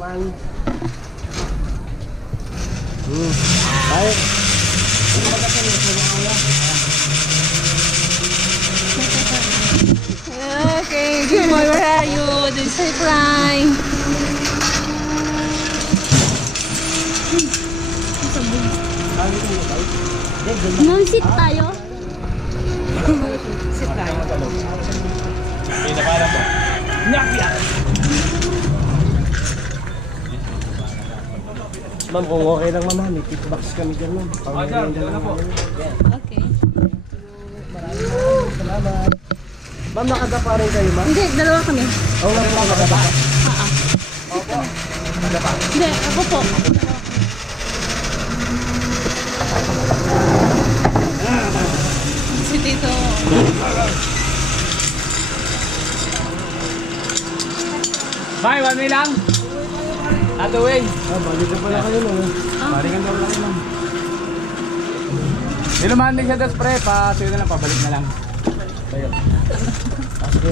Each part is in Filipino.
Man. Bye. Okay, good boy, where are you? This is fly. Ma'am, sit tayo. Sit tayo. Ma'am, kung okay lang ma'am, may kickbox kami dyan ma'am. Okay. Salamat. Ma'am, nakadapa rin kayo ma'am? Hindi, dalawa kami. Oo nga po, nakadapa. Opo. Hindi, ako po. Si Tito. Bye, one way lang. Other way. Balik na pala kayo no. Paringan daw lang lang. Nilumahan din siya das pre, pasuyo na lang, pabalik na lang. Ayun.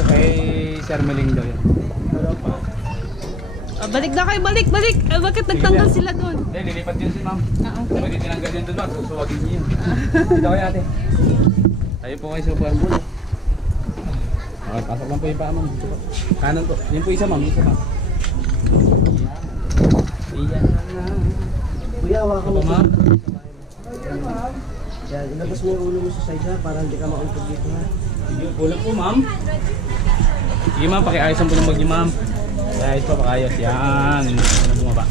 Kay Sir Meling daw yun. Balik na kayo, balik. Bakit nagtanggal sila doon? Hindi, lilipat din si ma'am. Okay. Pwede tinanggal din doon, ma'am. Susuwagin niyo yun. Dito kayo ate. Tayo po kayo sa upuan muna. Okay, pasok lang po yung paa ma'am. Kanan po. Yun po isa ma'am, isa ma'am. Iyan na. Kuya, hawakan mo. Opo ma'am. Yan, ilabas mo yung ulo mo sa side ha, para hindi ka mauntog dito ha. Sige, kulang po ma'am. Sige ma'am, pakiayos ang bulong niyo ma'am. Ayos pa, pakiayos. Yan. Ano bumaba.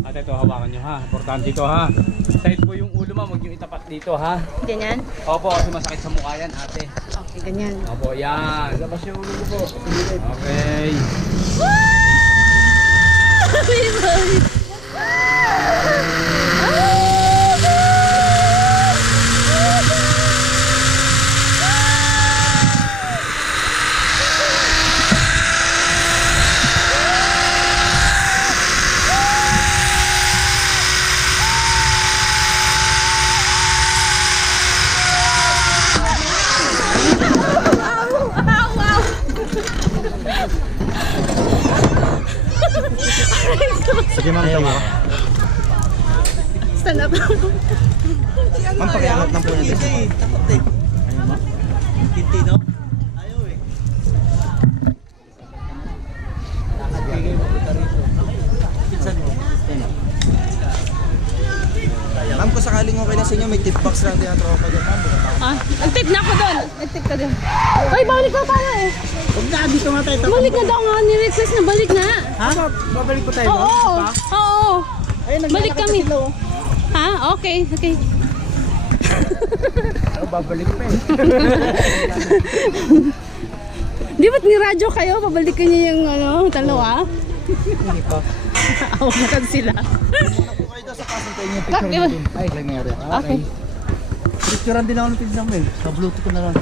At ito, hawakan nyo ha. Importante ito ha. Side po yung ulo ma'am, huwag yung itapat dito ha. Ganyan? Opo, kasi masakit sa mukha yan ate. Okay, ganyan. Opo, yan. Ilabas yung ulo mo po. Okay. Sige ma'am, tama. Stand up. Ma'am, pakiangat ng po natin. Ayun ma'am. Titi, no? Ayaw eh. Ma'am, kung sakaling okay na sa inyo, may tip box lang din ang tropa dyan ma'am. Nag-tip na ako doon. Nag-tip ka doon. Ay, balik ka pala eh. Huwag na, dito nga tayo. Balik na daw nga. Ni-request na balik na. Ha? Babalik po tayo Oo. doon? Oo. Ayun, Balik kami. Ha? Okay. Okay. Babalik pa eh. Di ba't ni-radyo kayo? Pabalikan niyo yung dalawa? Hindi pa. Awakan sila. Okay daw sa kasang tayo yung picture Bakit? natin. Ay, nangyari. Okay. Picturean din ako ng pinsan mo eh. Sa Bluetooth ko na lang.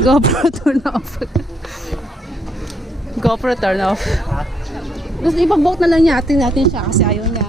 GoPro turn off. GoPro turn off. Gusto ipag-vote na lang natin siya kasi ayaw niya.